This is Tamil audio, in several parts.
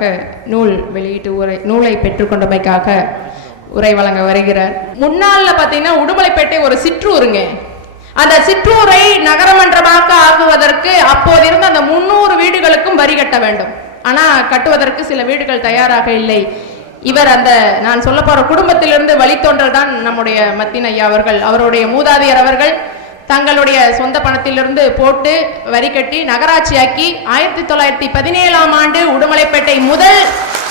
நமக்காக நூல் வெளியீட்டு உரை நூலை பெற்றுக்கொண்டமைக்காக உரை வழங்க வருகிறார். முன்னாள்ல பார்த்தீங்கன்னா உடுமலைப்பேட்டை ஒரு சிற்றூருங்க. அந்த சிற்றூரை நகரமன்றமாக ஆகுவதற்கு அப்போது இருந்த அந்த முன்னூறு வீடுகளுக்கும் வரி கட்ட வேண்டும். ஆனால் கட்டுவதற்கு சில வீடுகள் தயாராக இல்லை. இவர் அந்த நான் சொல்ல போகிற குடும்பத்திலிருந்து வழித்தோன்றல் தான் நம்முடைய மத்தின் ஐயா அவர்கள். அவருடைய மூதாதையர் அவர்கள் தங்களுடைய சொந்த பணத்திலிருந்து போட்டு வரி கட்டி நகராட்சியாக்கி ஆயிரத்தி தொள்ளாயிரத்தி பதினேழாம் ஆண்டு உடுமலைப்பேட்டை முதல்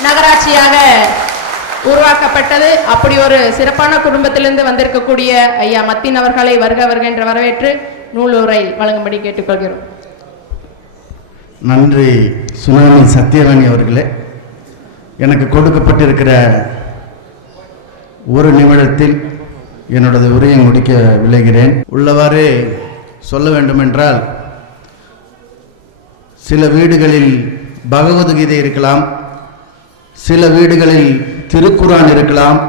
நகராட்சியாக உருவாக்கப்பட்டது. அப்படி ஒரு சிறப்பான குடும்பத்திலிருந்து வந்திருக்கக்கூடிய ஐயா மத்தின் அவர்களை வருக வருக என்று வரவேற்று நூலுரை வழங்கும்படி கேட்டுக்கொள்கிறோம். நன்றி சுனாமி சத்யராணி அவர்களே. எனக்கு கொடுக்கப்பட்டிருக்கிற ஒரு நிமிடத்தில் என்னோடது உரையை முடிக்க விளைகிறேன். உள்ளவாறு சொல்ல வேண்டுமென்றால் சில வீடுகளில் பகவத்கீதை இருக்கலாம் சில வீடுகளில் திருக்குரான் இருக்கலாம்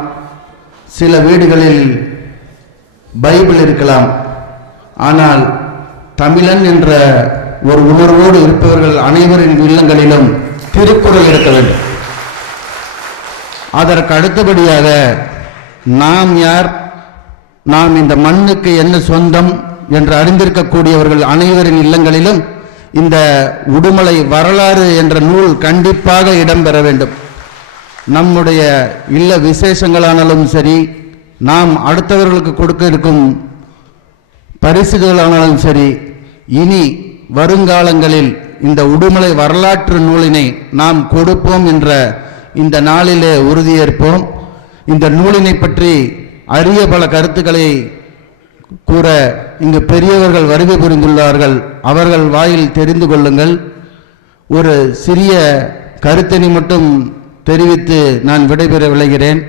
சில வீடுகளில் பைபிள் இருக்கலாம். ஆனால் தமிழன் என்ற ஒரு உணர்வோடு இருப்பவர்கள் அனைவரின் இல்லங்களிலும் திருக்குறள் இருக்க வேண்டும். அதற்கு அடுத்தபடியாக நாம் யார்? நாம் இந்த மண்ணுக்கு என்ன சொந்தம் என்று அறிந்திருக்கக்கூடியவர்கள் அனைவரின் இல்லங்களிலும் இந்த உடுமலை வரலாறு என்ற நூல் கண்டிப்பாக இடம்பெற வேண்டும். நம்முடைய இல்ல விசேஷங்களானாலும் சரி நாம் அடுத்தவர்களுக்கு கொடுக்க இருக்கும் பரிசுகளானாலும் சரி இனி வருங்காலங்களில் இந்த உடுமலை வரலாற்று நூலினை நாம் கொடுப்போம் என்ற இந்த நாளிலே உறுதியேற்போம். இந்த நூலினை பற்றி அரிய பல கருத்துக்களை கூற இங்கு பெரியவர்கள் வருகை புரிந்துள்ளார்கள். அவர்கள் வாயில் தெரிந்து கொள்ளுங்கள். ஒரு சிறிய கருத்தினை மட்டும் தெரிவித்து நான் விடைபெற விளைகிறேன்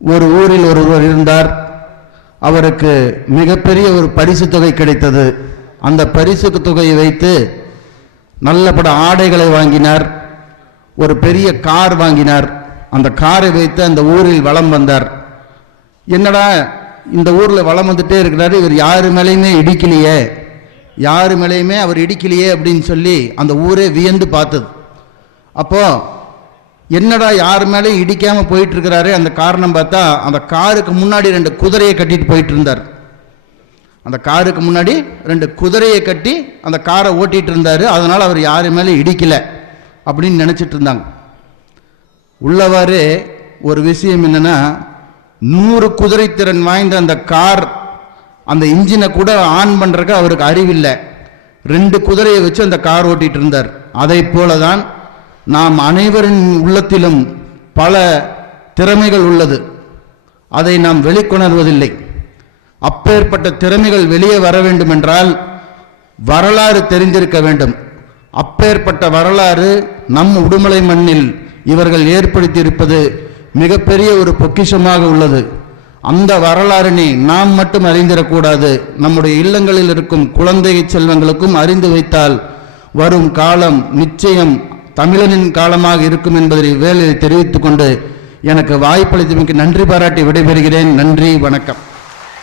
ஒரு ஊரில் ஒருவர் இருந்தார். அவருக்கு மிகப்பெரிய ஒரு பரிசு தொகை கிடைத்தது. அந்த பரிசு தொகையை வைத்து நல்ல பட ஆடைகளை வாங்கினார். ஒரு பெரிய கார் வாங்கினார். அந்த காரை வைத்து அந்த ஊரில் வலம் வந்தார். என்னடா இந்த ஊரில் வளம் வந்துட்டே இருக்கிறாரு இவர் யாரு மேலேயுமே இடிக்கலையே. யாரு மேலேயுமே அவர் இடிக்கலையே அப்படின்னு சொல்லி அந்த ஊரே வியந்து பார்த்தது. அப்போ என்னடா யார் மேலேயும் இடிக்காமல் போயிட்டு இருக்கிறாரு அந்த காரணம் பார்த்தா அந்த காருக்கு முன்னாடி ரெண்டு குதிரையை கட்டிட்டு போயிட்டு இருந்தார் அந்த காருக்கு முன்னாடி ரெண்டு குதிரையை கட்டி அந்த காரை ஓட்டிட்டு இருந்தார் அதனால் அவர் யார் மேலே இடிக்கல அப்படின்னு நினச்சிட்டு இருந்தாங்க உள்ளவாறு ஒரு விஷயம் என்னென்னா நூறு குதிரை திறன் வாய்ந்த அந்த கார் அந்த இன்ஜினை கூட ஆன் பண்ணுறக்கு அவருக்கு அறிவில்லை. ரெண்டு குதிரையை வச்சு அந்த கார் ஓட்டிகிட்டு இருந்தார். அதை போல தான் நாம் அனைவரின் உள்ளத்திலும் பல திறமைகள் உள்ளது. அதை நாம் வெளிக்கொணர்வதில்லை. அப்பேற்பட்ட திறமைகள் வெளியே வர வேண்டுமென்றால் வரலாறு தெரிந்திருக்க வேண்டும். அப்பேற்பட்ட வரலாறு நம் உடுமலை மண்ணில் இவர்கள் ஏற்படுத்தியிருப்பது மிகப்பெரிய ஒரு பொக்கிஷமாக உள்ளது. அந்த வரலாறினை நாம் மட்டும் அறிந்திடக்கூடாது. நம்முடைய இல்லங்களில் இருக்கும் குழந்தை செல்வங்களுக்கும் அறிந்து வைத்தால் வரும் காலம் நிச்சயம் தமிழனின் காலமாக இருக்கும் என்பதை வேலையை தெரிவித்துக் கொண்டு எனக்கு வாய்ப்பளித்தமைக்கு நன்றி பாராட்டி விடைபெறுகிறேன். நன்றி வணக்கம்.